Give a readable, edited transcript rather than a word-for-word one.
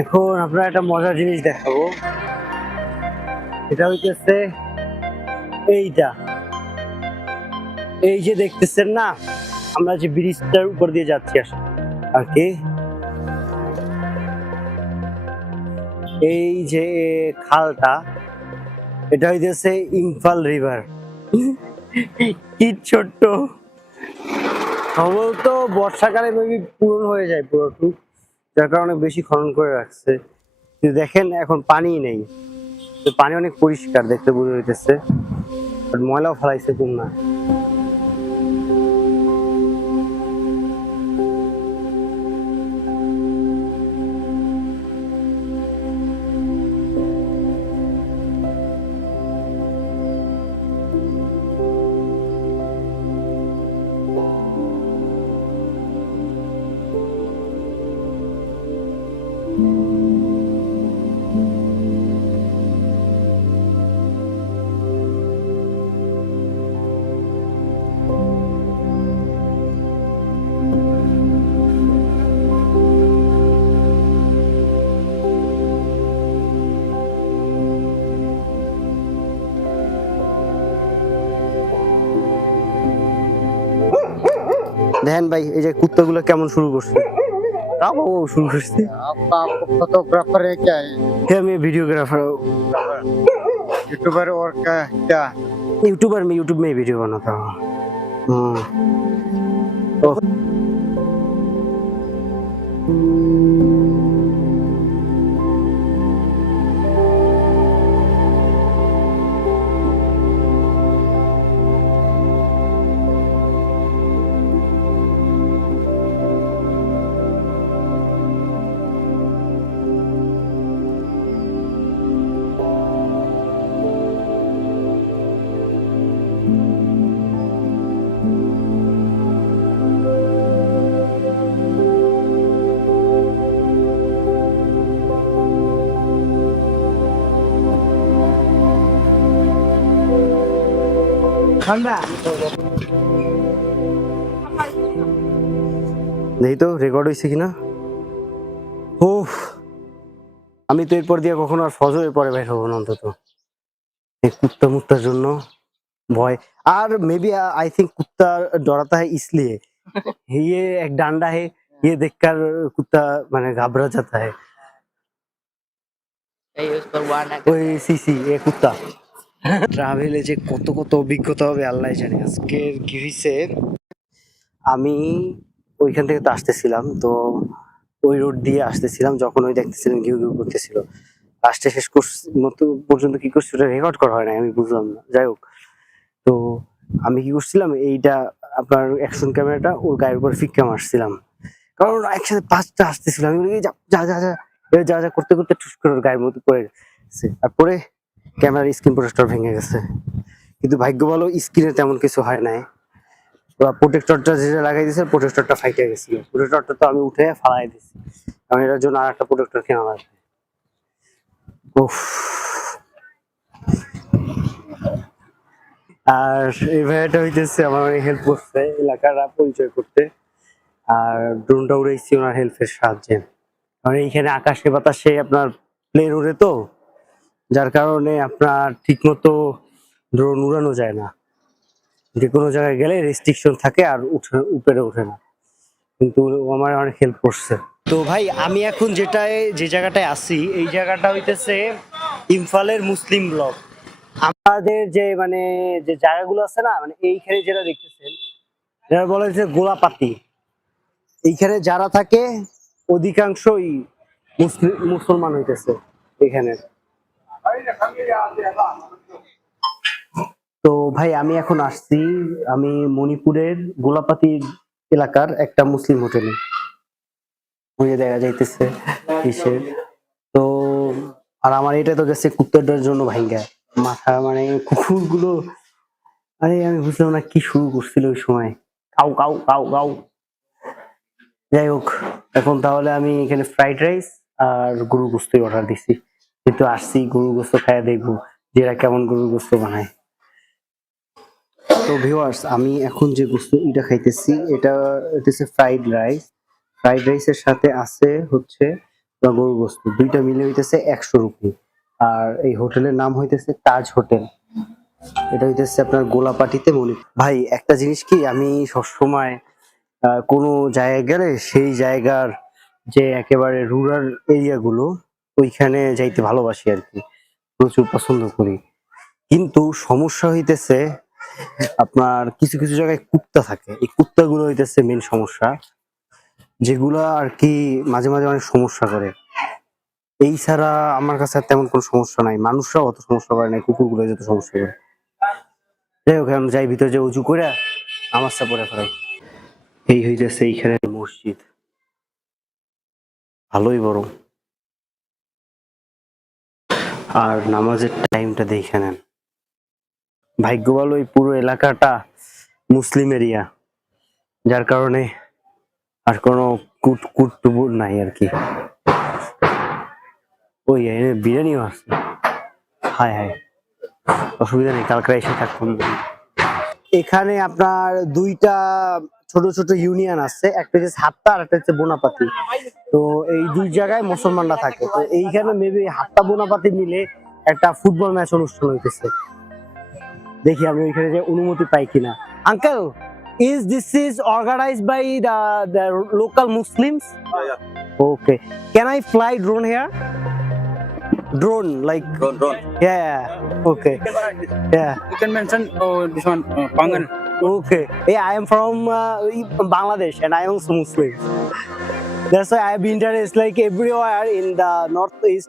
এখন আপনার একটা মজার জিনিস দেখাবো। এটা হইতেছে এইটা, এই যে দেখতেছেন না, আমরা যে ব্রিজটার উপর দিয়ে যাচ্ছি আর কি, এই যে খালটা, এটা হইতেছে ইম্ফল রিভার। কি ছোট্ট, সম্ভবত বর্ষাকালে মেবি পূরণ হয়ে যায় পুরোটুক, যার কারণে বেশি খনন করে রাখছে। কিন্তু দেখেন এখন পানি নেই, পানি অনেক পরিষ্কার দেখতে বোঝা যাইতেছে, ময়লাও ফেলাইছে কোন না। দেখেন ভাই, এই যে কুত্তাগুলো কেমন শুরু করছে, শুরু করছে। फोटोग्राफर है क्या है? मैं वीडियोग्राफर हूँ, यूट्यूबर और क्या? यूट्यूबर में यूट्यूब में वीडियो बनाता हूँ। तो नहीं तो রেকর্ড হইছে কিনা। ও, আমি তো এরপর দিয়ে কখনো আর ফজরের পরে বের হবো না অন্তত, এই কুত্তা মুত্তার জন্য ভয়। আর मेबी आई थिंक कुत्ता डराता है इसलिए, ये एक डंडा है, ये देखकर कुत्ता माने घबरा जाता है। ওই সিসি এ কুত্তা। ট্রাভেলে যে কত কত অভিজ্ঞতা হবে আল্লাহ জানে। আজকের কি হইছে, আমি ওইখান থেকে তো আসতেছিলাম, তো ওই রোড দিয়ে আসতেছিলাম, যখন ওই দেখতেছিলাম ঘিউ ঘিউ করতেছিল, আসতে শেষ মতো পর্যন্ত কি করছি ওটা রেকর্ড করা হয় না, আমি বুঝলাম না। যাই হোক, তো আমি কি করছিলাম, এইটা আপনার অ্যাকশন ক্যামেরাটা ওর গায়ের উপর ফিক্কা মারছিলাম, কারণ একসাথে পাঁচটা আসতেছিল। আমি বলি যা যা যা যা এবার যা যা করতে করতে ঠুস করে ওর গায়ের মধ্যে পড়ে গেছে, আর পরে ক্যামেরার স্ক্রিন প্রোটেক্টর ভেঙে গেছে। কিন্তু ভাগ্য ভালো স্ক্রিনে তেমন কিছু হয় নাই, ওরা প্রোটেক্টরটা যেটা লাগাই দিয়েছে প্রোটেক্টরটা ফাইটে গেছিল। প্রোটেক্টরটা তো আমি উঠে ফালাই দিছি, কারণ এটার জন্য আর একটা প্রোটেক্টর কেনা লাগবে। উফ। আর এই ভাইয়াটা হইতেছে আমার অনেক হেল্প করছে এলাকার পরিচয় করতে, আর ড্রোনটা উড়াইছি ওনার হেল্পের সাহায্যে। কারণ এইখানে আকাশে বাতাসে আপনার প্লেন উড়ে, তো যার কারণে আপনার ঠিক মতো ড্রোন উড়ানো যায় না, যে কোনো জায়গায় গেলে রেস্ট্রিকশন থাকে আর উপরে ওঠে না। কিন্তু ও আমার অনেক হেল্প করছে। তো ভাই আমি এখন যে জায়গাটায় আছি, এই জায়গাটা হইতেছে ইম্ফলের মুসলিম ব্লক। আমাদের যে মানে যে জায়গাগুলো আছে না, মানে এইখানে যেটা দেখতেছেন এটা বলা হচ্ছে গোলাপাতি। এইখানে যারা থাকে অধিকাংশই মুসলমান হইতেছে এখানে। তো ভাই আমি এখন আসছি, আমি মণিপুরের গোলাপাতি এলাকার একটা মুসলিম হোটেলে, ওই যে দেখা যাইতেছে কিসের। তো আর আমার এটা তো গেছে কুত্তাটার জন্য ভাইঙ্গা মাথা, মানে কুকুর গুলো, আরে আমি বুঝলাম না কি শুরু করছিল ওই সময়, কাউ কাউ কাউ কাউ। যাই হোক, এখন তাহলে আমি এখানে ফ্রাইড রাইস আর গরু গোস্ত অর্ডার দিছি, কিন্তু আসছি গরু গোস্ত খাইয়া দেখবো যে এরা কেমন গরু গোস্ত বানায়। তো ভিউয়ার্স, আমি এখন যে এটা খাইতেছি এটা হচ্ছে ফ্রাইড রাইস। ফ্রাইড রাইসের সাথে আছে হচ্ছে আপনার গরুর গোস্ত, দুইটা মিলে হইতেছে 100 রুপি। আর এই হোটেলের নাম হইতেছে তাজ হোটেল। এটা হইতেছে আপনার গোলাপাটিতে মনি। ভাই একটা জিনিস কি, আমি সবসময় কোনো জায়গায় গেলে সেই জায়গার যে একেবারে রুরাল এরিয়াগুলো ওইখানে যাইতে ভালোবাসি আর কি, প্রচুর পছন্দ করি। কিন্তু সমস্যা হইতেছে আপনার কিছু কিছু জায়গায় কুত্তা থাকে, এই কুত্তাগুলো হইতেছে মেন সমস্যা, যেগুলা আর কি মাঝে মাঝে অনেক সমস্যা করে। এই ছাড়া আমার কাছে আর তেমন কোনো সমস্যা নাই, মানুষরাও অত সমস্যা করে নাই, কুকুরগুলো যত সমস্যা করে। যাই হোক, আমি যাই ভিতরে, যে উঁচু করে নামাজটা পড়ে ফেলাই। এই হইতেছে এইখানে মসজিদ, ভালোই বড়। আর নামাজের টাইমটা দেখে নেন, ভাগ্য ভালো এই পুরো এলাকাটা মুসলিম এরিয়া, যার কারণে আর কোনো কুটটুবুর নাই আর কি। ওই এনে বিরিয়ানিও আছে, হায় হায়, অসুবিধা নেই, কালকে এসে থাকুন। এখানে আপনার দুইটা ছোট ছোট ইউনিয়ন আছে, একটা হচ্ছে হাত্তা আর একটা হচ্ছে বোনাপাতি। তো এই দুই জায়গায় মুসলমানরা থাকে, তো এইখানে মেবি হাত্তা বোনাপাতি মিলে একটা ফুটবল ম্যাচ অনুষ্ঠান হইতেছে। দেখি আমি ওইখানে যে অনুমতি পাই কিনা। Uncle, is organized by the local Muslims? Okay. Can I fly drone here? Drone, like Drone. yeah. Okay. Yeah. You can mention this one, Pangan. Okay. Yeah, I am from Bangladesh and I am also Muslim. That's why I have been there. It's like everywhere in the northeast.